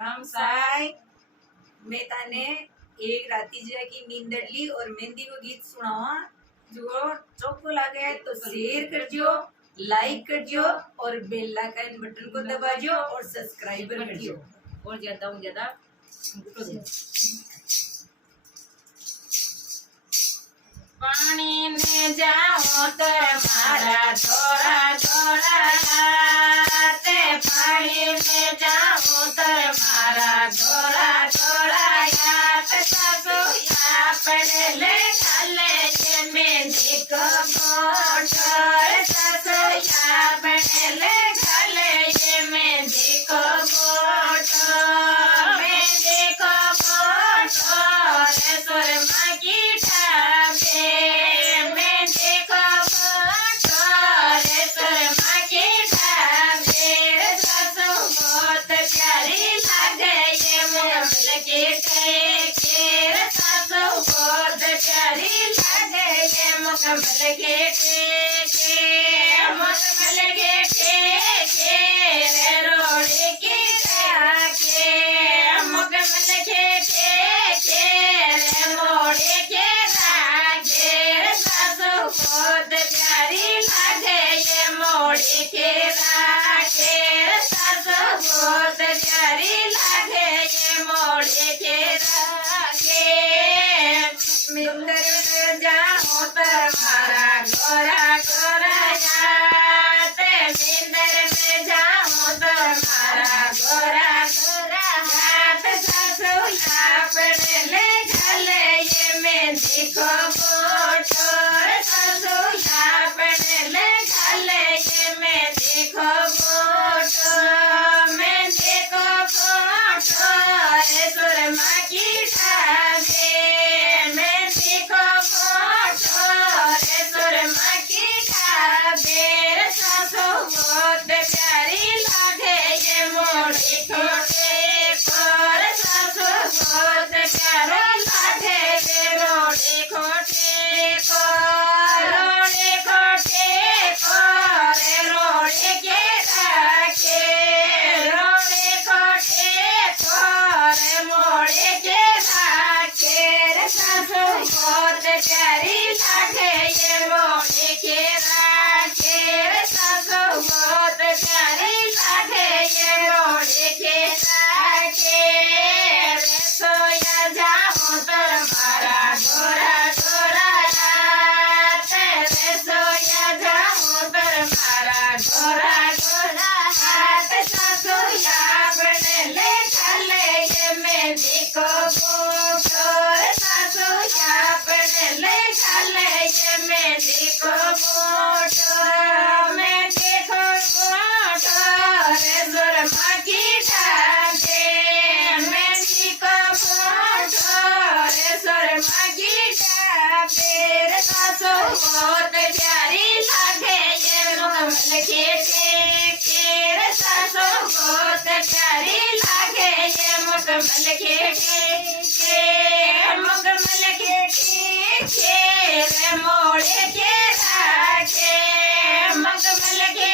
हम साय मैं ताने एक राती जिया की नींदड़ली और मेहंदी को गीत सुनावा जो चौको लागे तो शेयर कर दियो, लाइक कर दियो और बेल आइकन बटन को दबा दियो और सब्सक्राइब कर दियो और ज्यादा पानी में जाओ तो मारा थोड़ा थोड़ा हाथे पानी में जाओ तो मारा थोड़ा थोड़ा याद सासू या पढ़े ले खाले ये मेहंदी को मोटर सासू या पढ़े ले खाले ये मेहंदी को मोटर मेहंदी को मोटर सुरमा की ठाबे मेहंदी को मोटर सुरमा की ठाबे सासू बहुत प्यारी लागे ये मुगल के सासू बहुत प्यारी लागे ये मुगल के मुगल के रोड़े की मुगल के मोड़े के रागे सासू बहुत प्यारी लागे ये मोड़े के रागे सासू बहुत प्यारी लागे ये मोड़े के रागे मिंदर जाओ तुम्हारा गोरा गोरा जाते मिंदर में जाओ तुम्हारा गोरा गोरा हाथ सासू लापड़े ले घले ये मेहंदी को मोटर सासू लापड़े ले घले ये मेहंदी को मोटर मेहंदी को मोटर सुरमा की ठाबे मेहंदी को मोटर सुरमा की ठाबे सासू बहुत प्यारी लागे ये मोड़ी खोटे पर सासू बहुत प्यारी लागे ये मोड़ी खोटे पर रोड़े खोटे पर रोड़े के राखे रोड़े खोटे पर मोड़े के राखे सासू बहुत प्यारी लागे ये मोड़ी के राखे सासू बहुत प्यारी लागे ये मोड़ी के राखे सोया जाओ तुम्हारा गोरा गोरा रात सोया जाओ तुम्हारा गोरा गोरा हाथ सासू या बने ले खाले ये मेहंदी को मोटर सासू या बने ले खाले ये मेहंदी को मोटर मेहंदी को मोटर सुरमा की ठाबे मेहंदी को मोटर सुरमा की ठाबे सासू बहुत प्यारी लागे ये मुगल के सासू बहुत प्यारी लागे ये मुगल के मोड़े के राखे मुगल के